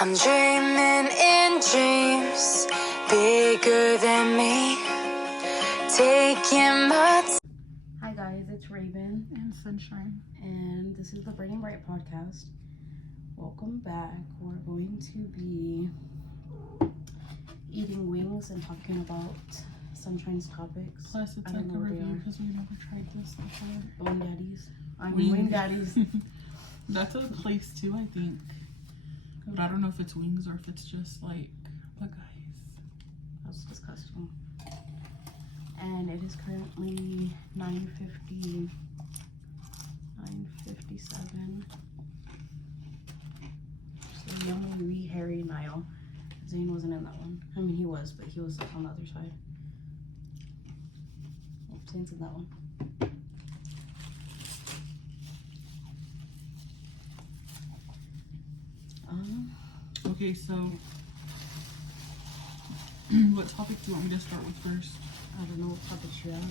I'm dreaming in dreams bigger than me, taking my Hi guys, it's Raven and Sunshine, and this is the Burning Bright podcast. Welcome back. We're going to be eating wings and talking about Sunshine's topics. plus it's like a review because we've never tried this before. Wing daddies. Wing daddies. That's a place too, I think. But I don't know if it's wings or if it's just like the guys. That's disgusting. And it is currently 9:57. So yummy, wee, hairy Niall. Zane wasn't in that one. I mean, he was, but he was on the other side. Oh, Zane's in that one. Okay, so what topic do you want me to start with first? I don't know what topics you have.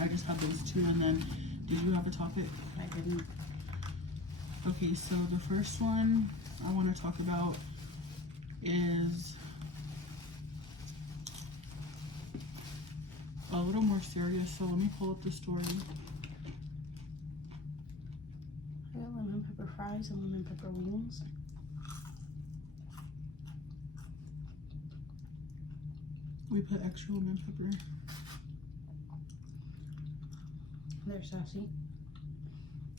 I just have those two, and then did you have a topic? I didn't. Okay, so the first one I want to talk about is a little more serious, so let me pull up the story. I got lemon pepper fries and lemon pepper wings. We put extra lemon pepper. They're sassy.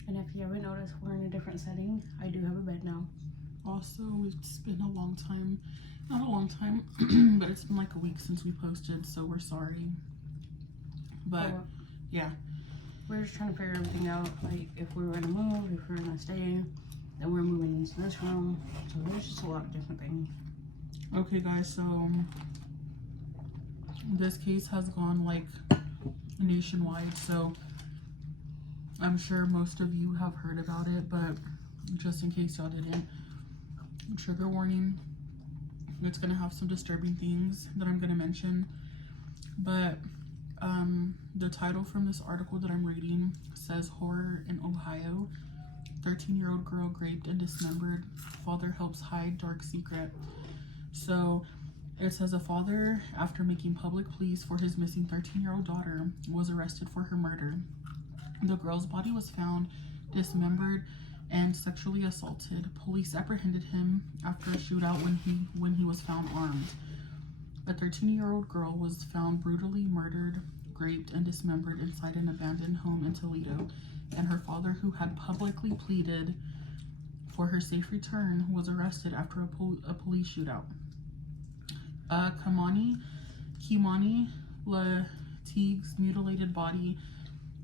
And if you haven't noticed, we're in a different setting. I do have a bed now. Also, it's been a long time, not a long time, but it's been like a week since we posted, so we're sorry. But yeah, we're just trying to figure everything out. Like if we were gonna move, if we were gonna stay, then we're moving into this room. So there's just a lot of different things. Okay guys, so this case has gone like nationwide, so I'm sure most of you have heard about it, but just in case y'all didn't, trigger warning. It's gonna have some disturbing things that I'm gonna mention, but the title from this article that I'm reading says horror in Ohio, 13-year-old girl raped and dismembered, father helps hide dark secret. So it says a father, after making public pleas for his missing 13-year-old daughter, was arrested for her murder. The girl's body was found dismembered and sexually assaulted. Police apprehended him after a shootout when he was found armed. A 13-year-old girl was found brutally murdered, raped, and dismembered inside an abandoned home in Toledo, and her father, who had publicly pleaded for her safe return, was arrested after a police shootout. Kimani Latigue's mutilated body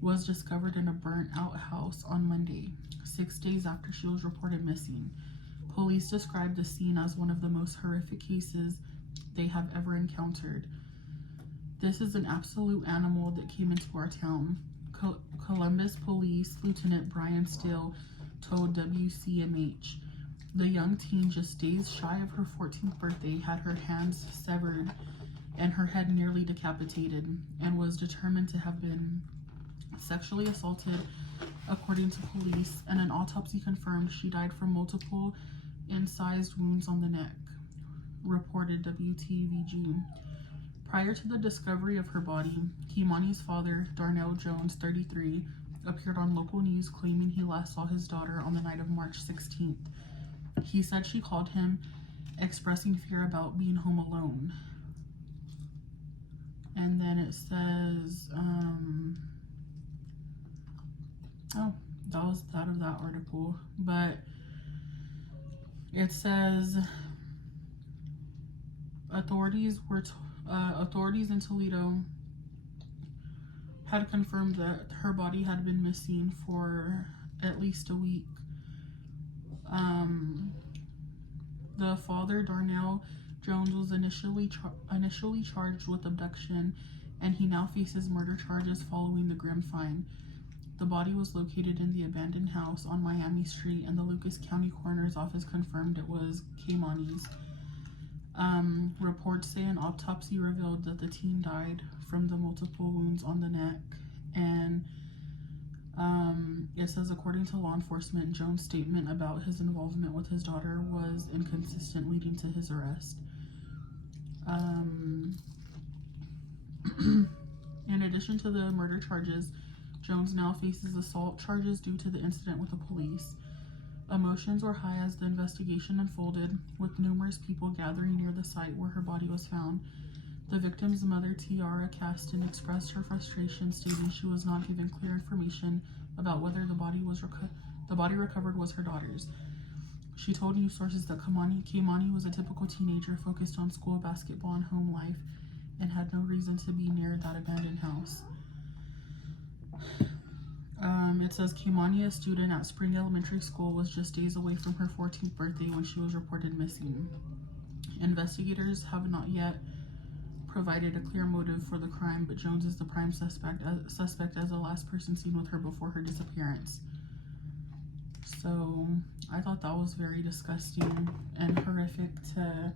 was discovered in a burnt-out house on Monday, 6 days after she was reported missing. Police described the scene as one of the most horrific cases they have ever encountered. This is an absolute animal that came into our town, Columbus Police Lieutenant Brian Steele told WCMH. The young teen, just days shy of her 14th birthday, had her hands severed and her head nearly decapitated, and was determined to have been sexually assaulted, according to police, and an autopsy confirmed she died from multiple incised wounds on the neck, reported WTVG. Prior to the discovery of her body, Kimani's father, Darnell Jones, 33, appeared on local news claiming he last saw his daughter on the night of March 16th. He said she called him, expressing fear about being home alone. And then it says, oh, that was that of that article. But it says authorities in Toledo had confirmed that her body had been missing for at least a week. The father, Darnell Jones, was initially charged with abduction, and he now faces murder charges following the grim find. The body was located in the abandoned house on Miami Street, and the Lucas County Coroner's Office confirmed it was Kimani's. Reports say an autopsy revealed that the teen died from the multiple wounds on the neck, and It says, according to law enforcement, Jones' statement about his involvement with his daughter was inconsistent, leading to his arrest. In addition to the murder charges, Jones now faces assault charges due to the incident with the police. Emotions were high as the investigation unfolded, with numerous people gathering near the site where her body was found. The victim's mother, Tiara Caston, expressed her frustration, stating she was not given clear information about whether the body recovered was her daughter's. She told news sources that Keimani was a typical teenager focused on school, basketball, and home life, and had no reason to be near that abandoned house. It says Keimani, a student at Spring Elementary School, was just days away from her 14th birthday when she was reported missing. Investigators have not yet provided a clear motive for the crime, but Jones is the prime suspect as the last person seen with her before her disappearance. So I thought that was very disgusting and horrific to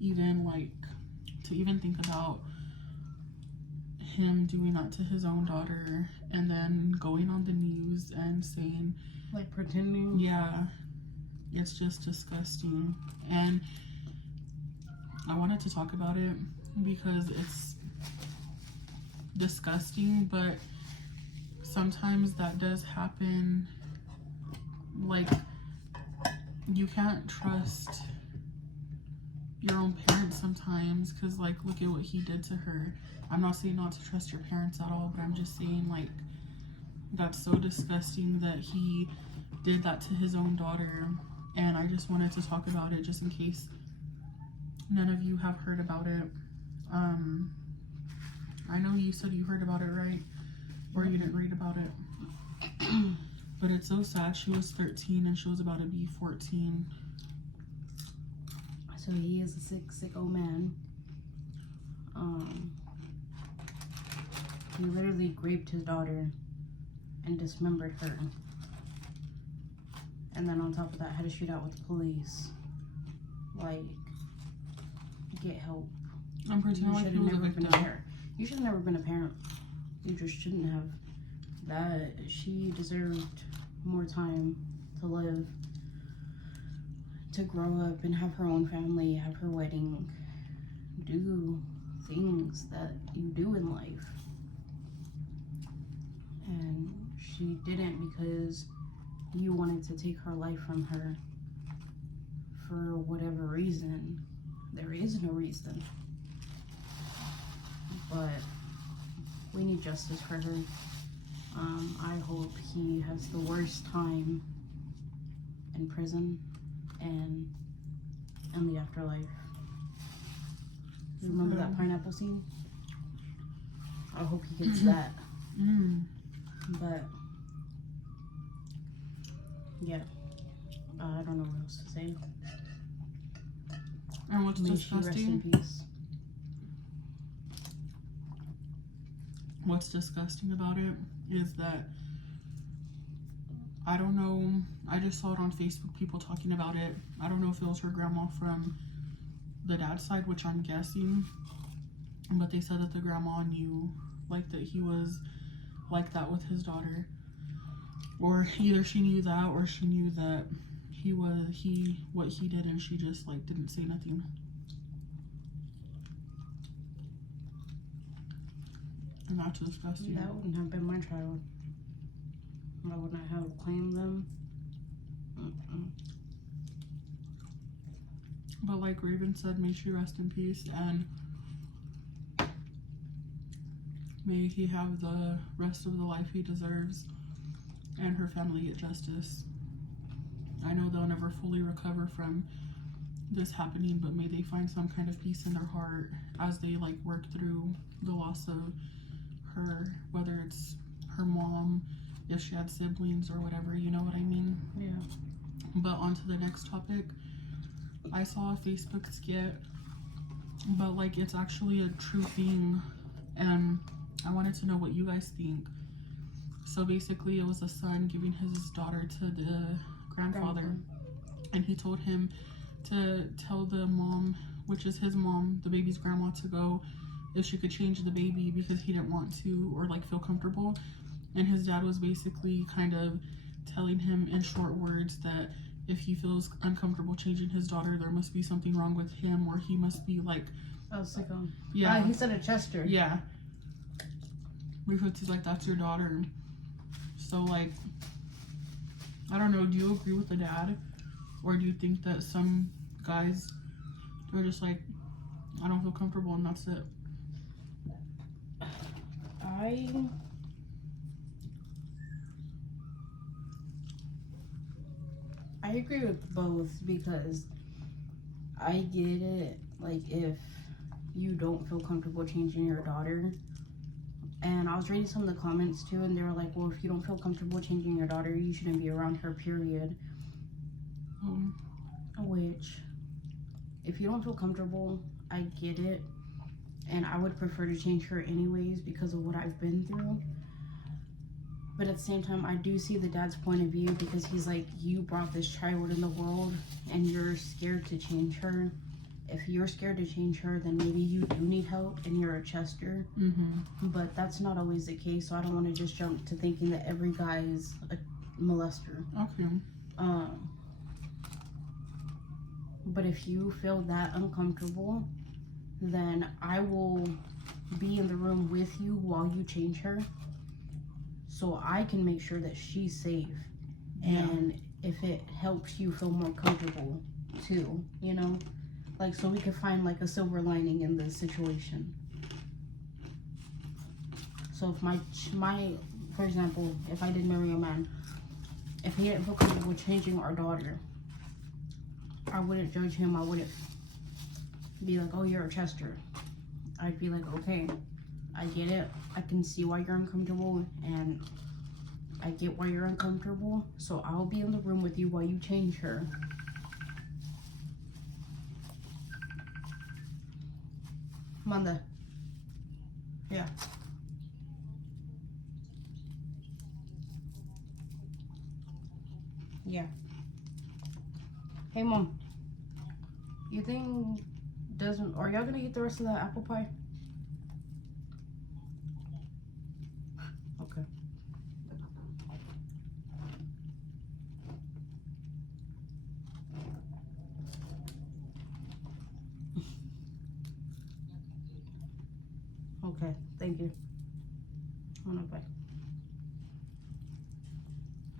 even think about him doing that to his own daughter and then going on the news and saying, Like pretending. yeah, it's just disgusting. And I wanted to talk about it because it's disgusting, but sometimes that does happen. Like, you can't trust your own parents sometimes, because like, look at what he did to her. I'm not saying not to trust your parents at all, but I'm just saying, like, that's so disgusting that he did that to his own daughter. And I just wanted to talk about it just in case none of you have heard about it. I know you said you heard about it, right? Or you didn't read about it. But it's so sad. She was 13 and she was about to be 14. So he is a sick old man. He literally raped his daughter and dismembered her. And then on top of that, had a shootout with the police. Like, get help. I'm pretending like he was a victim. You should have never been a parent. You just shouldn't have. That she deserved more time to live, to grow up and have her own family, have her wedding, do things that you do in life. And she didn't because you wanted to take her life from her for whatever reason. There is no reason. But we need justice for her. I hope he has the worst time in prison and in the afterlife. Remember that pineapple scene? I hope he gets that. But yeah, I don't know what else to say. And what's May she rest in disgusting? peace. What's disgusting about it is that, I don't know, I just saw it on Facebook, people talking about it. I don't know if it was her grandma from the dad's side, which I'm guessing, but they said that the grandma knew, like, that he was like that with his daughter, or either she knew that or she knew that what he did, and she just like didn't say nothing. And that's disgusting. That wouldn't have been my child. I wouldn't have claimed them. But like Raven said, may she rest in peace, and may he have the rest of the life he deserves, and her family get justice. I know they'll never fully recover from this happening, but may they find some kind of peace in their heart as they like work through the loss of her, whether it's her mom, if she had siblings or whatever, you know what I mean? Yeah. But on to the next topic. I saw a Facebook skit, but like it's actually a true thing, and I wanted to know what you guys think. So basically it was a son giving his daughter to the grandfather, and he told him to tell the mom, which is his mom, the baby's grandma, to go if she could change the baby because he didn't want to or like feel comfortable. And his dad was basically kind of telling him in short words that if he feels uncomfortable changing his daughter, there must be something wrong with him, or he must be like, oh, sicko. yeah, He said a Chester. yeah. Because he's like, that's your daughter. So like, I don't know. Do you agree with the dad, or do you think that some guys are just like, I don't feel comfortable and that's it? I agree with both, because I get it. Like, if you don't feel comfortable changing your daughter, and I was reading some of the comments too, and they were like, well, if you don't feel comfortable changing your daughter, you shouldn't be around her, period. Which, if you don't feel comfortable, I get it, and I would prefer to change her anyways because of what I've been through. But at the same time, I do see the dad's point of view, because he's like, you brought this child in the world and you're scared to change her. If you're scared to change her, then maybe you do need help and you're a Chester. But that's not always the case, so I don't want to just jump to thinking that every guy is a molester. Okay. But if you feel that uncomfortable, then I will be in the room with you while you change her, so I can make sure that she's safe. Yeah. And if it helps you feel more comfortable too, you know, like, so we could find like a silver lining in this situation. So if my for example, if I did marry a man, if he didn't feel comfortable changing our daughter, I wouldn't judge him. I wouldn't be like, oh, you're a Chester. I'd be like, okay, I get it. I can see why you're uncomfortable, and I get why you're uncomfortable. So I'll be in the room with you while you change her. Manda. Yeah. Yeah. Hey, Mom. You think are y'all gonna eat the rest of that apple pie? Okay. Okay, thank you. I'm gonna bye.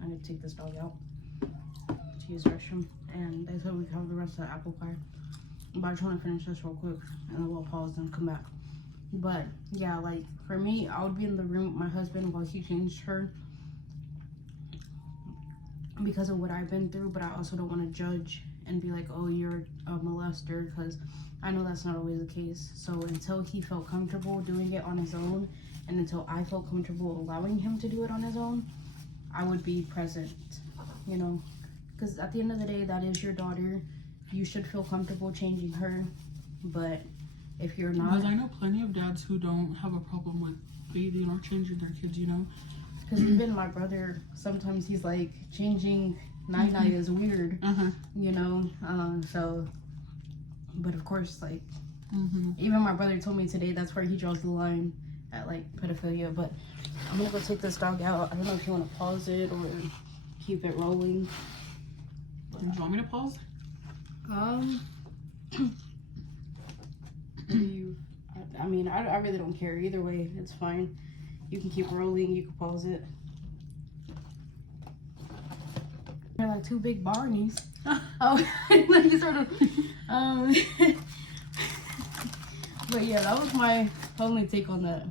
I need to take this dog out to use the restroom, and they said we can have the rest of the apple pie. But I just want to finish this real quick, and then we'll pause and come back. But yeah, like, for me, I would be in the room with my husband while he changed her, because of what I've been through. But I also don't want to judge and be like, oh, you're a molester, because I know that's not always the case. So until he felt comfortable doing it on his own, and until I felt comfortable allowing him to do it on his own, I would be present, you know, because at the end of the day, that is your daughter. You should feel comfortable changing her. But if you're not, because I know plenty of dads who don't have a problem with bathing or changing their kids, you know. Because even my brother, sometimes he's like, changing Nai is weird, you know. So, but of course, like, even my brother told me today that's where he draws the line at, like, pedophilia. But I'm gonna go take this dog out. I don't know if you want to pause it or keep it rolling. Do you want me to pause? I mean, I really don't care either way. It's fine. You can keep rolling. You can pause it. They're like two big Barneys. Oh, you sort of. But yeah, that was my only take on that.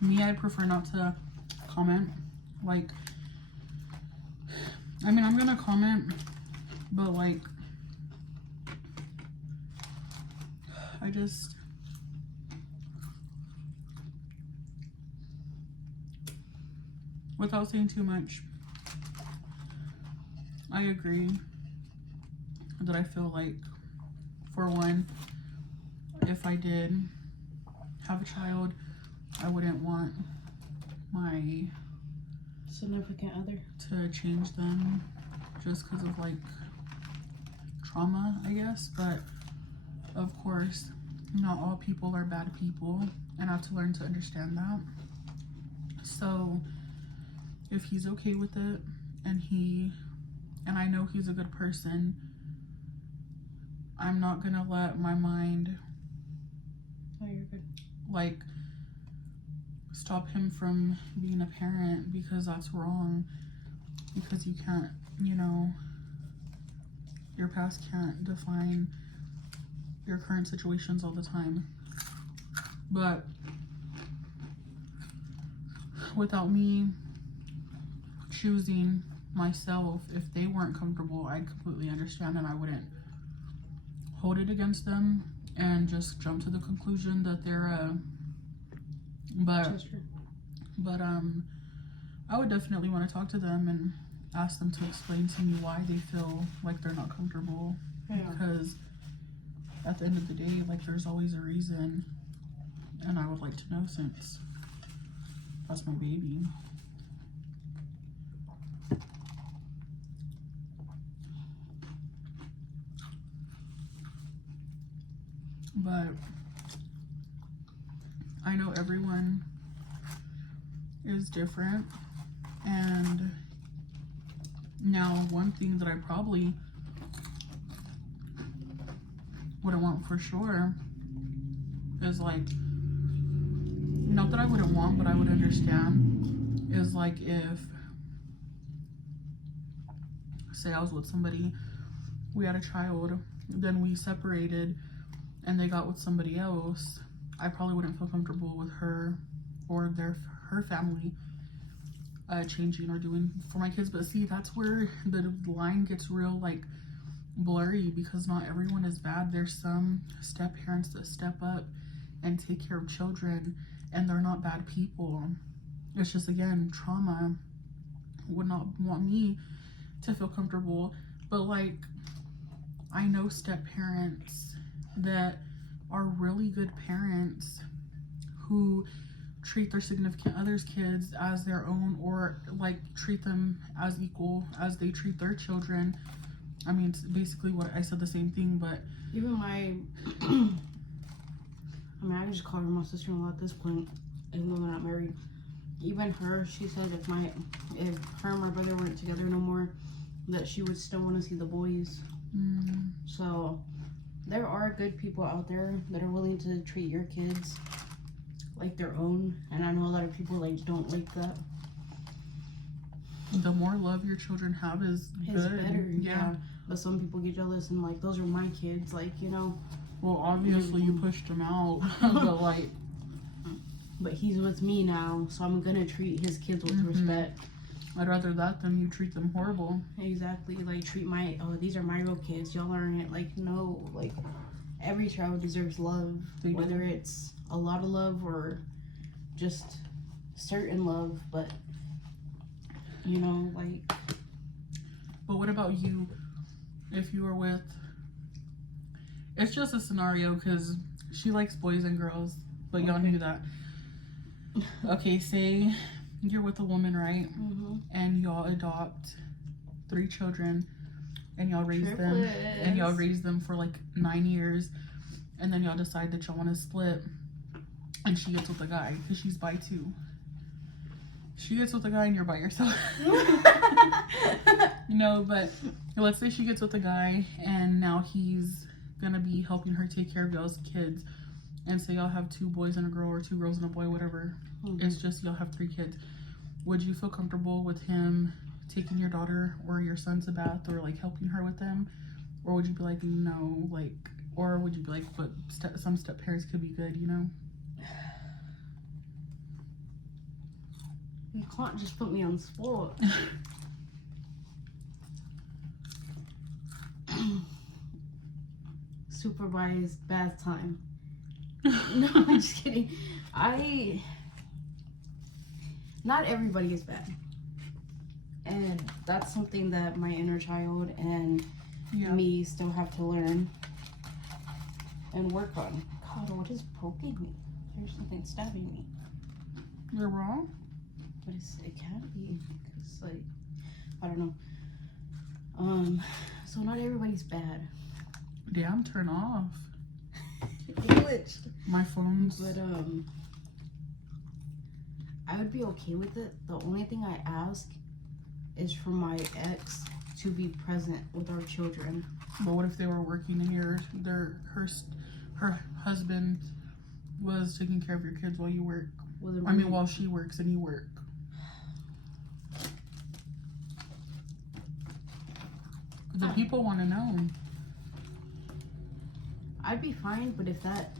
Me, I prefer not to comment. Like, I mean, I'm gonna comment, but like, I just, without saying too much, I agree that I feel like, for one, if I did have a child, I wouldn't want my significant other to change them just because of, like, trauma, I guess. But of course, not all people are bad people, and I have to learn to understand that. So if he's okay with it, and I know he's a good person, I'm not gonna let my mind, Oh, you're good. like, stop him from being a parent, because that's wrong. Because you can't, you know, your past can't define your current situations all the time. But without me choosing myself, if they weren't comfortable, I'd completely understand, and I wouldn't hold it against them and just jump to the conclusion that they're but I would definitely want to talk to them and ask them to explain to me why they feel like they're not comfortable. Yeah. Because at the end of the day, like, there's always a reason, and I would like to know, since that's my baby. But I know everyone is different, and now one thing that I probably wouldn't want for sure is, like, not that I wouldn't want, but I would understand, is like, if, say I was with somebody, we had a child, then we separated, and they got with somebody else, I probably wouldn't feel comfortable with her or her family changing or doing for my kids. But see, that's where the line gets real, like, blurry, because not everyone is bad. There's some step parents that step up and take care of children, and they're not bad people. It's just, again, trauma. Would not want me to feel comfortable. But, like, I know step parents that are really good parents who treat their significant other's kids as their own, or, like, treat them as equal as they treat their children. I mean, it's basically what I said, the same thing. But even my I just call her my sister-in-law at this point, even though they're not married. Even her, she said if her and my brother weren't together no more, that she would still want to see the boys. So there are good people out there that are willing to treat your kids like their own, and I know a lot of people, like, don't like that. The more love your children have is good. Better. Yeah. But some people get jealous and, like, those are my kids, like, you know. Well, obviously you pushed him out, but, like, but he's with me now, so I'm gonna treat his kids with respect. I'd rather that than you treat them horrible. Exactly. Like, treat these are my real kids, y'all aren't. Like, no, like, every child deserves love, whether it's a lot of love or just certain love. But, you know, like. But what about you? If you were with, it's just a scenario, because she likes boys and girls, but y'all knew that. Okay, say you're with a woman, right? And y'all adopt 3 children, and y'all raise them for like 9 years, and then y'all decide that y'all want to split, and she gets with a guy, because she's bi too. She gets with a guy and you're by yourself. No, but let's say she gets with a guy, and now he's gonna be helping her take care of y'all's kids, and say y'all have 2 boys and a girl, or 2 girls and a boy, whatever. It's just y'all have 3 kids. Would you feel comfortable with him taking your daughter or your son to bath, or, like, helping her with them? Or would you be like, no, like, or would you be like, but some step parents could be good, you know? You can't just put me on the spot. Supervised bath time. No, I'm just kidding. Not everybody is bad. And that's something that my inner child and me still have to learn and work on. God, what is poking me? There's something stabbing me. You're wrong? But it can't be, because, like, I don't know. So not everybody's bad. Damn, turn off. It glitched. My phone's... But, I would be okay with it. The only thing I ask is for my ex to be present with our children. But what if they were working and her husband was taking care of your kids while you work? Well, While she works and you work. The people want to know. I'd be fine, but if that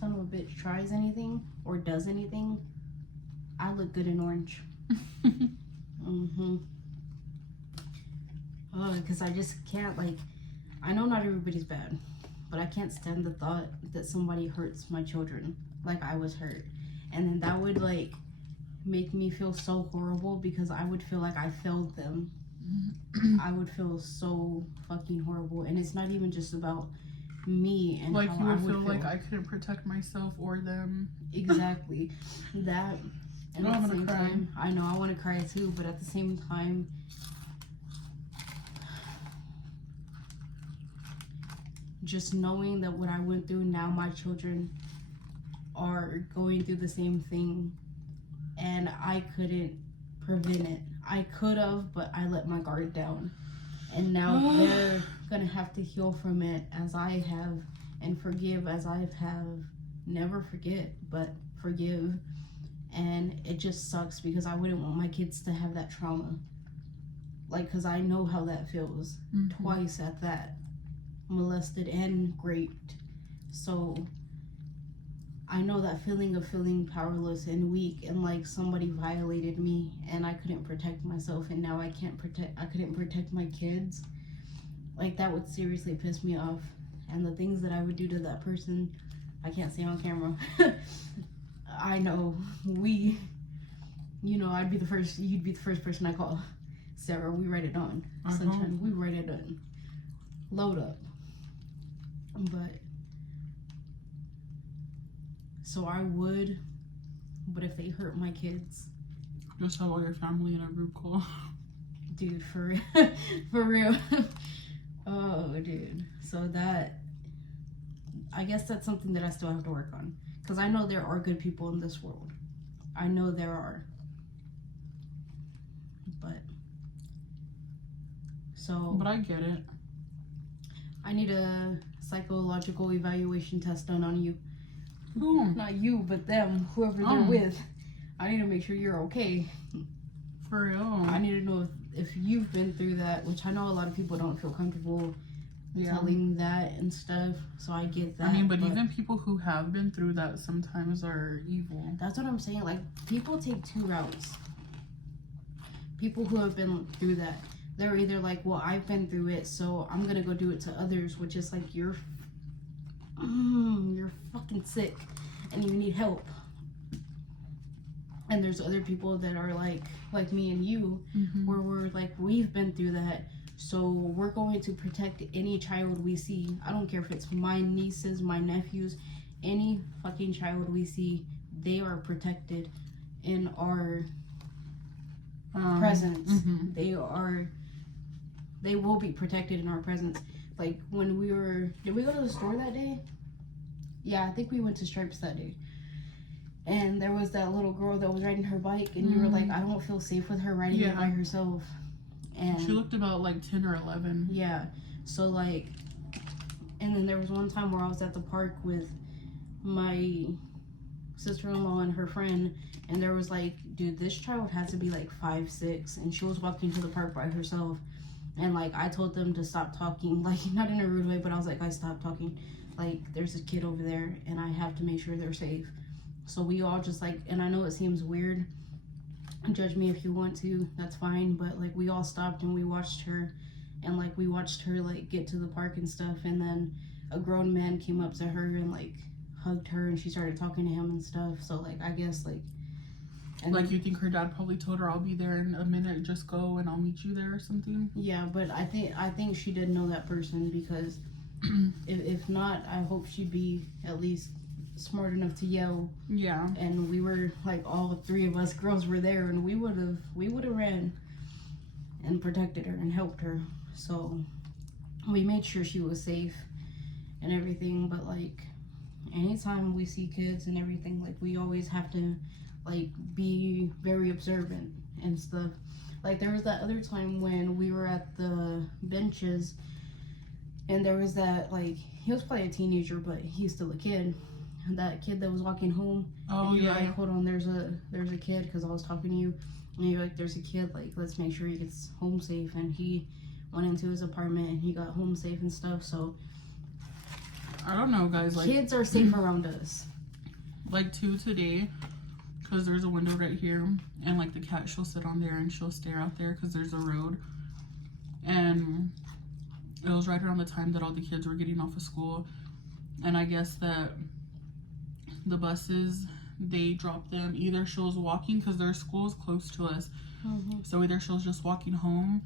son of a bitch tries anything or does anything, I look good in orange. Oh, because I just can't, like, I know not everybody's bad, but I can't stand the thought that somebody hurts my children like I was hurt. And then that would, like, make me feel so horrible because I would feel like I failed them. I would feel so fucking horrible. And it's not even just about me and like how you would I would feel like I couldn't protect myself or them. Exactly. That, and Oh, at I'm the gonna same cry. time, I know I want to cry too, but at the same time, just knowing that what I went through, now my children are going through the same thing, and I couldn't prevent it. I could have, but I let my guard down. And now they're gonna have to heal from it as I have, and forgive as I have. Never forget, but forgive. And it just sucks because I wouldn't want my kids to have that trauma. Like, because I know how that feels. Twice at that. Molested and raped. So I know that feeling of feeling powerless and weak, and like somebody violated me and I couldn't protect myself, and now I couldn't protect my kids. Like, that would seriously piss me off. And the things that I would do to that person, I can't say on camera. I know. I'd be the first, you'd be the first person I call. Sarah, we write it on. Sunshine, we write it on. Load up. But so I would, but if they hurt my kids, Just have all your family in a group call. dude, for real. Oh, dude. So that, I guess that's something that I still have to work on, because I know there are good people in this world. I know there are. But I get it. I need a psychological evaluation test done on you. Who? Not you, but them, whoever they're with. I need to make sure you're okay. For real. I need to know if you've been through that, which I know a lot of people don't feel comfortable telling that and stuff. So I get that. I mean, but even people who have been through that sometimes are evil. That's what I'm saying. Like, people take two routes. People who have been through that, they're either like, well, I've been through it, so I'm gonna go do it to others, which is like, you're fucking sick and you need help. And there's other people that are like me and you, where we're like, we've been through that, so we're going to protect any child we see. I don't care if it's my nieces, my nephews, any fucking child we see, they are protected in our presence. They will be protected in our presence. Like, when did we go to the store that day? Yeah, I think we went to Stripes that day. And there was that little girl that was riding her bike, and you were like, I don't feel safe with her riding it by herself. And she looked about like 10 or 11. Yeah. So like, and then there was one time where I was at the park with my sister-in-law and her friend, and there was like, dude, this child has to be like 5, 6, and she was walking to the park by herself. And like, I told them to stop talking, like, not in a rude way, but I was like, guys, stop talking. Like, there's a kid over there, and I have to make sure they're safe. So we all just like, and I know it seems weird, judge me if you want to, that's fine, but like, we all stopped and we watched her, and like, we watched her like get to the park and stuff, and then a grown man came up to her and like hugged her, and she started talking to him and stuff. So like, I guess like, and like, you think her dad probably told her, I'll be there in a minute, just go and I'll meet you there or something? Yeah, but I think she did know that person, because if not, I hope she'd be at least smart enough to yell. Yeah. And we were like, all 3 of us girls were there, and we would have ran and protected her and helped her. So we made sure she was safe and everything. But like, anytime we see kids and everything, like, we always have to like be very observant and stuff. Like there was that other time when we were at the benches, and there was that, like, he was probably a teenager, but he's still a kid. And that kid that was walking home. Oh, and you yeah. were like, hold on, there's a kid, because I was talking to you. And you're like, there's a kid, like, let's make sure he gets home safe. And he went into his apartment and he got home safe and stuff. So I don't know, guys. Like, kids are safe around us. like today, because there's a window right here, and like the cat, she'll sit on there and she'll stare out there because there's a road. And it was right around the time that all the kids were getting off of school, and I guess that the buses, they dropped them. Either she was walking, because their school is close to us, so either she was just walking home,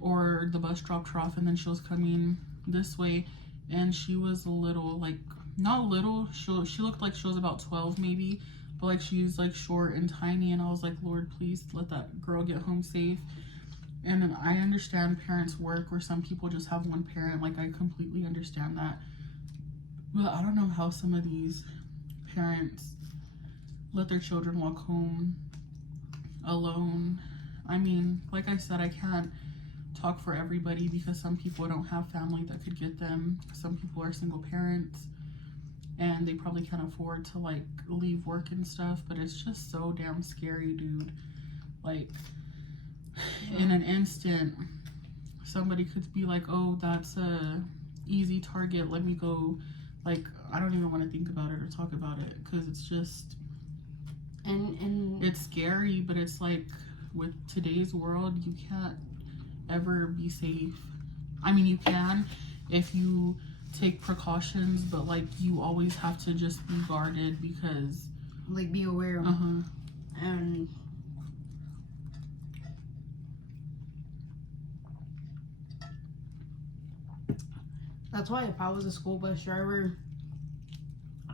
or the bus dropped her off, and then she was coming this way, and she was little, like, not little, she looked like she was about 12 maybe, but like she's like short and tiny, and I was like, Lord, please let that girl get home safe. And I understand parents work, or some people just have one parent, like I completely understand that, but I don't know how some of these parents let their children walk home alone. I mean, like I said, I can't talk for everybody, because some people don't have family that could get them. Some people are single parents and they probably can't afford to like leave work and stuff, but it's just so damn scary, dude. Like, in an instant, somebody could be like, oh, that's a easy target, let me go. Like, I don't even want to think about it or talk about it, because it's just, And it's scary. But it's like, with today's world, you can't ever be safe. I mean, you can if you take precautions, but like, you always have to just be guarded, because like, be aware. And that's why if I was a school bus driver,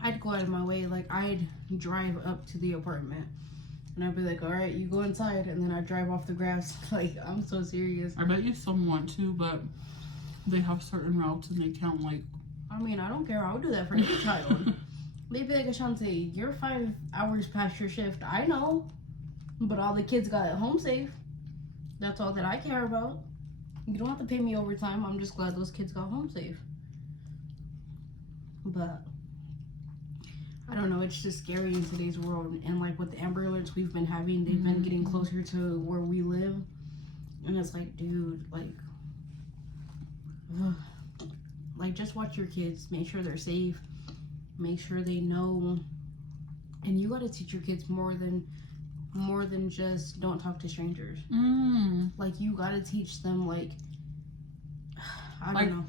I'd go out of my way. Like, I'd drive up to the apartment and I'd be like, all right, you go inside, and then I'd drive off the grass. Like, I'm so serious. I bet you some want to, but they have certain routes and they can't, like, I mean, I don't care. I would do that for any child. They'd be like, Ashanti, you're 5 hours past your shift. I know, but all the kids got home safe. That's all that I care about. You don't have to pay me overtime. I'm just glad those kids got home safe. But I don't know, it's just scary in today's world. And like, with the Amber Alerts we've been having, they've been getting closer to where we live. And it's like, dude, like, ugh. Like, just watch your kids. Make sure they're safe. Make sure they know. And you gotta teach your kids more than just don't talk to strangers. Like, you gotta teach them, like, I don't know.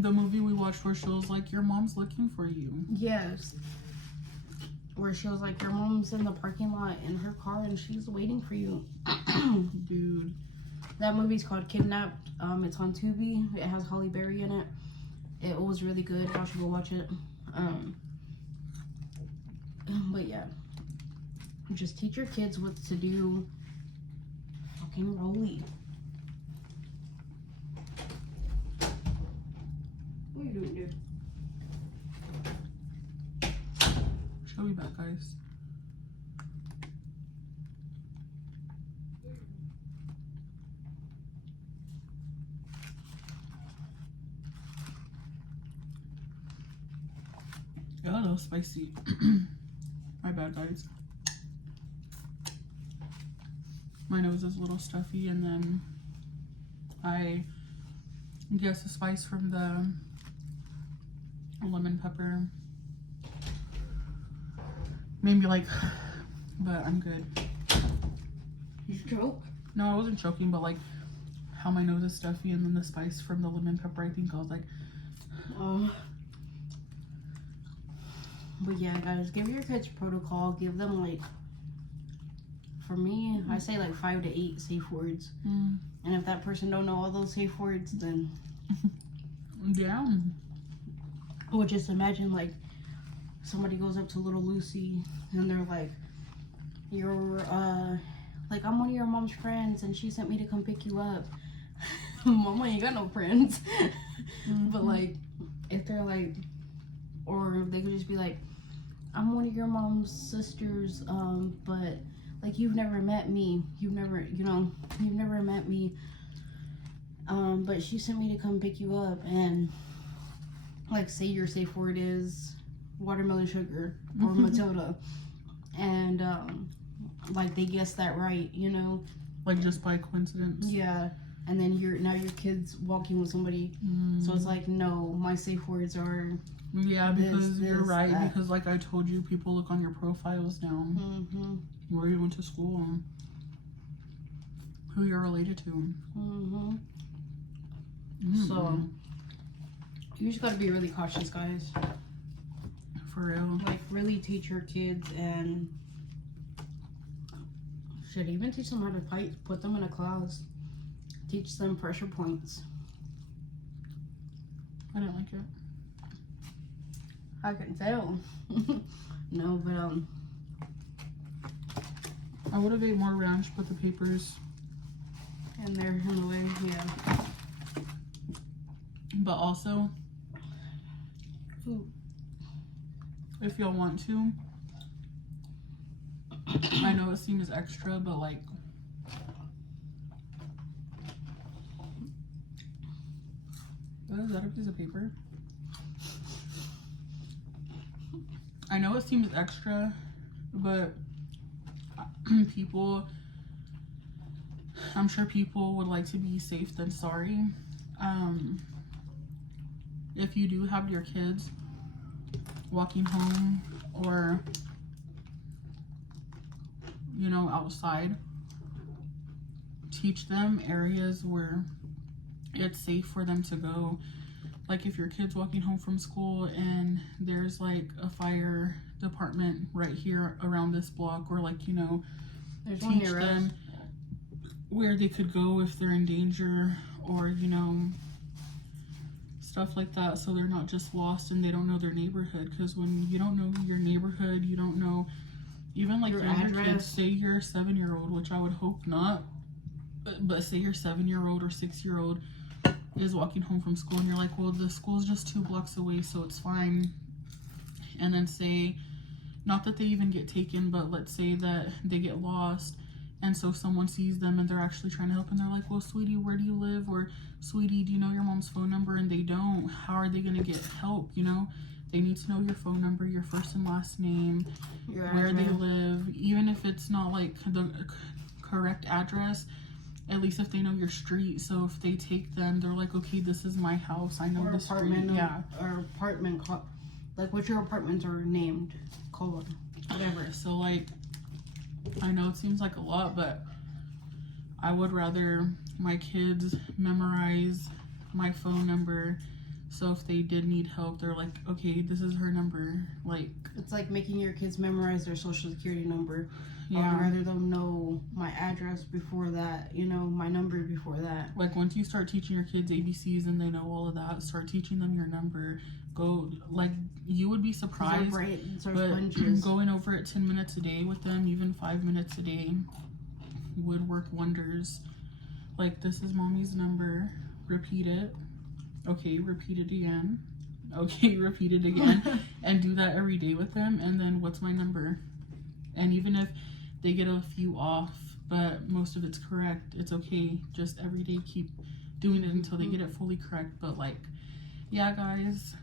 The movie we watched where she was like, your mom's looking for you. Yes. Where she was like, your mom's in the parking lot in her car and she's waiting for you. Dude. That movie's called Kidnapped. It's on Tubi. It has Halle Berry in it. It was really good. Y'all should go watch it. But yeah. Just teach your kids what to do. Fucking Rolly. What are you doing, dude? She'll be back, guys. Yeah, that was spicy. My bad, guys. My nose is a little stuffy, and then I guess the spice from the lemon pepper made me like, but I'm good. You choke? No, I wasn't choking, but like how my nose is stuffy, and then the spice from the lemon pepper, I think I was like, But yeah, guys, give your kids protocol. Give them, like, for me, I say like 5 to 8 safe words. And if that person don't know all those safe words, then yeah. Or just imagine, like, somebody goes up to little Lucy and they're like, you're like, I'm one of your mom's friends and she sent me to come pick you up. Mama ain't got no friends. But like, if they're like, or they could just be like, I'm one of your mom's sisters, but like you've never met me. You've never met me. But she sent me to come pick you up and like say your safe word is watermelon sugar or Matilda. And like they guessed that right, you know. Like just by coincidence. Yeah. And then now your kid's walking with somebody. So it's like, no, my safe words are yeah, because you're right, that. because like I told you, people look on your profiles now, where you went to school, and who you're related to. So you just gotta be really cautious, guys. For real. Like really teach your kids and should even teach them how to fight. Put them in a class. Teach them pressure points. I don't like it. I can tell. No, but I would have ate more ranch, but the papers. and they're in the way, yeah. But also, Ooh. if y'all want to, I know it seems extra, but like, is that a piece of paper? I know it seems extra, but people, I'm sure people would like to be safe than sorry. If you do have your kids walking home or, you know, outside, teach them areas where it's safe for them to go. Like if your kid's walking home from school and there's like a fire department right here around this block, or like, you know, There's one teach near us. them where they could go if they're in danger, or, you know, stuff like that, so they're not just lost and they don't know their neighborhood. Because when you don't know your neighborhood, you don't know even like Your younger address. kids. Say you're a 7-year-old, which I would hope not, but say your 7-year-old or 6-year-old is walking home from school and you're like, well, the school's just 2 blocks away, so it's fine. And then say, not that they even get taken, but let's say that they get lost, and so someone sees them and they're actually trying to help, and they're like, well, sweetie, where do you live? Or, sweetie, do you know your mom's phone number? And they don't. How are they going to get help? You know, they need to know your phone number, your first and last name, Your where they address. live. Even if it's not like the correct address, at least if they know your street. So if they take them, they're like, okay, this is my house, I know Or the street. apartment. Yeah. Or apartment. Like what your apartments are named. Called. Whatever. So like, I know it seems like a lot, but I would rather my kids memorize my phone number, so if they did need help, they're like, okay, this is her number. Like, It's like making your kids memorize their social security number. I'd yeah, rather them know my address before that, you know, my number before that. like once you start teaching your kids ABCs and they know all of that, start teaching them your number. Go, like, you would be surprised, Brains are but sponges. going over it 10 minutes a day with them, even 5 minutes a day, would work wonders. Like, this is mommy's number, repeat it. Okay, repeat it again. Okay, repeat it again. And do that every day with them. And then, what's my number? And even if they get a few off, but most of it's correct, it's okay. Just every day keep doing it until they get it fully correct. But like, yeah, guys,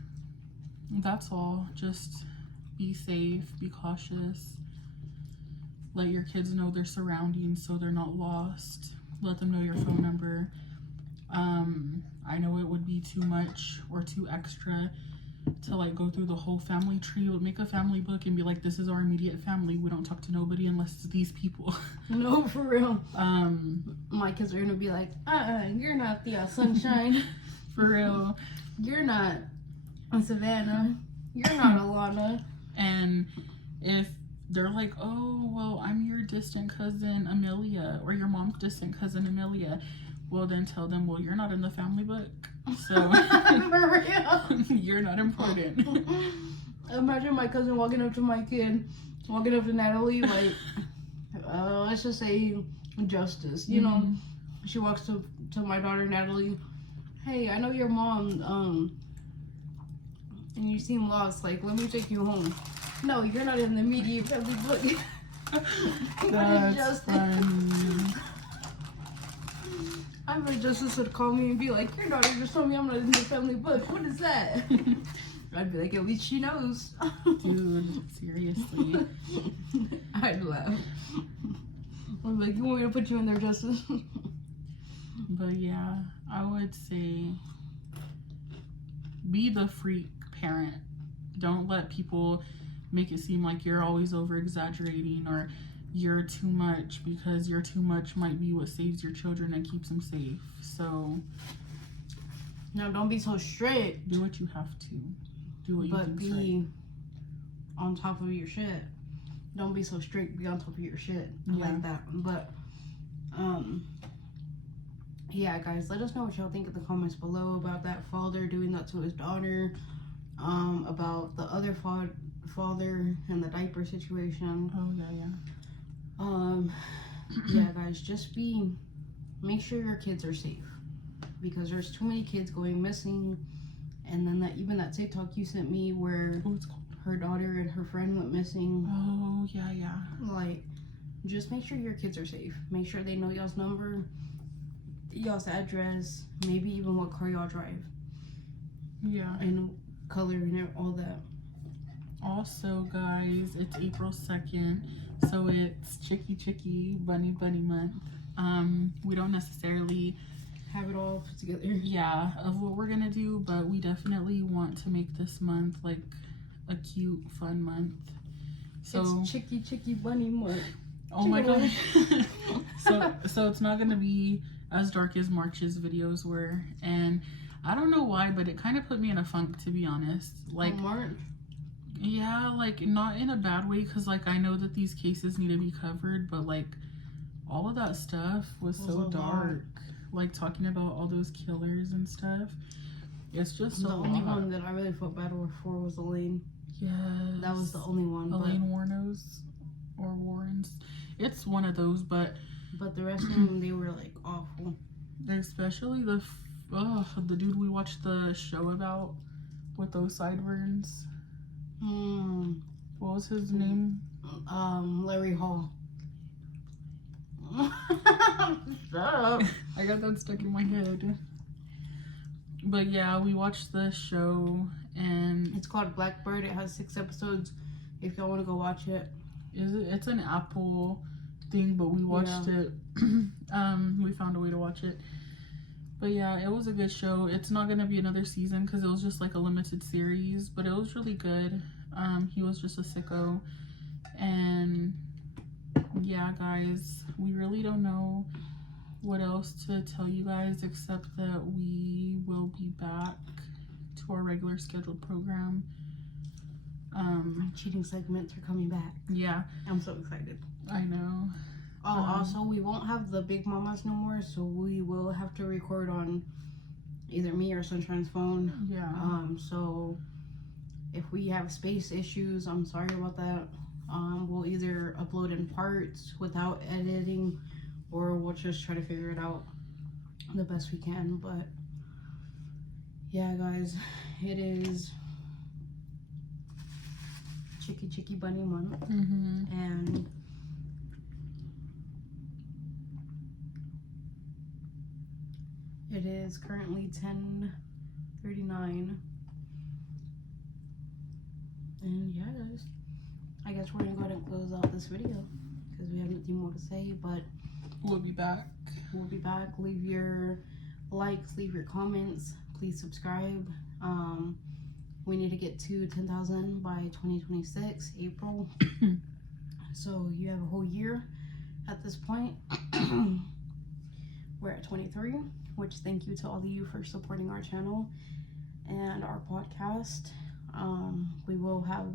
that's all. Just be safe, be cautious. Let your kids know their surroundings so they're not lost. Let them know your phone number. I know it would be too much or too extra to like go through the whole family tree. But make a family book and be like, this is our immediate family. We don't talk to nobody unless it's these people. No, for real. My kids are gonna be like, you're not the Sunshine. For real. You're not a Savannah. You're not Alana. And if they're like, oh, well, I'm your distant cousin Amelia, or your mom's distant cousin Amelia, well, then tell them, well, you're not in the family book, so For real. you're not important. Imagine my cousin walking up to my kid, walking up to Natalie, like, let's just say Justice. You know, she walks to my daughter Natalie. Hey, I know your mom, and you seem lost. Like, let me take you home. No, you're not in the immediate family book. That's funny. I bet Justice would call me and be like, your daughter just told me I'm not in the family book. What is that? I'd be like, at least she knows. Dude, seriously. I'd laugh. I'm like, you want me to put you in there, Justice? But yeah, I would say be the freak parent. Don't let people make it seem like you're always over exaggerating or you're too much, because you're too much might be what saves your children and keeps them safe. So No, don't be so strict. do what you have to. Do what you But think's be right. on top of your shit. Don't be so strict. Be on top of your shit. I Yeah. like that. But, yeah, guys, let us know what y'all think in the comments below about that father doing that to his daughter. About the other father and the diaper situation. Oh yeah. Yeah, guys, just make sure your kids are safe, because there's too many kids going missing. And then that TikTok you sent me where Oh, it's cold. her daughter and her friend went missing. Oh yeah. Like, just make sure your kids are safe. Make sure they know y'all's number, y'all's address, maybe even what car y'all drive, Yeah. and color and all that. Also, guys, it's April 2nd, so it's Chicky Bunny month. We don't necessarily Have it all put together. of what we're gonna do, but we definitely want to make this month like a cute, fun month. So It's Chicky Bunny month. oh my god. so it's not gonna be as dark as March's videos were, and I don't know why, but it kind of put me in a funk, to be honest. Like, March. yeah, like not in a bad way, because like I know that these cases need to be covered, but like all of that stuff was so a lot. dark. Like talking about all those killers and stuff. It's just The a only lot. one that I really felt bad for was Elaine. Yes. That was the only one. Elaine Warnos or Warrens. It's one of those, but But the rest of them, they were like awful. especially the dude we watched the show about with those sideburns. What was his name? Larry Hall. I got that stuck in my head. But yeah, we watched the show, and It's called Blackbird. It has 6 episodes. If y'all want to go watch it. it's an Apple thing, but we watched it. We found a way to watch it. But yeah, it was a good show. It's not gonna be another season because it was just like a limited series, but it was really good. He was just a sicko, and yeah, guys, we really don't know what else to tell you guys except that we will be back to our regular scheduled program. Cheating segments are coming back. Yeah, I'm so excited. I know. Oh, also, we won't have the big mamas no more, so we will have to record on either me or Sunshine's phone. Yeah. So if we have space issues, I'm sorry about that. We'll either upload in parts without editing, or we'll just try to figure it out the best we can. But yeah, guys, it is Chicky Bunny month, and it is currently 10:39. And yeah, guys, I guess we're gonna go ahead and close out this video because we have nothing more to say, but We'll be back. we'll be back. Leave your likes, leave your comments, please subscribe. We need to get to 10,000 by 2026 April. So you have a whole year at this point. We're at 23, which thank you to all of you for supporting our channel and our podcast. We will have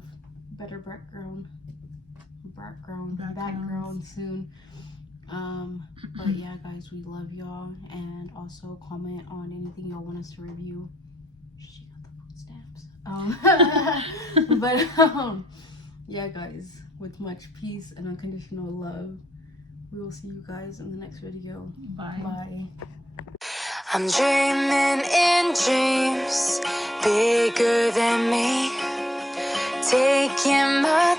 better background soon. But yeah, guys, we love y'all, and also comment on anything y'all want us to review. She got the food stamps. But yeah, guys, with much peace and unconditional love, we will see you guys in the next video. Bye. Bye. I'm dreaming in dreams bigger than me. taking my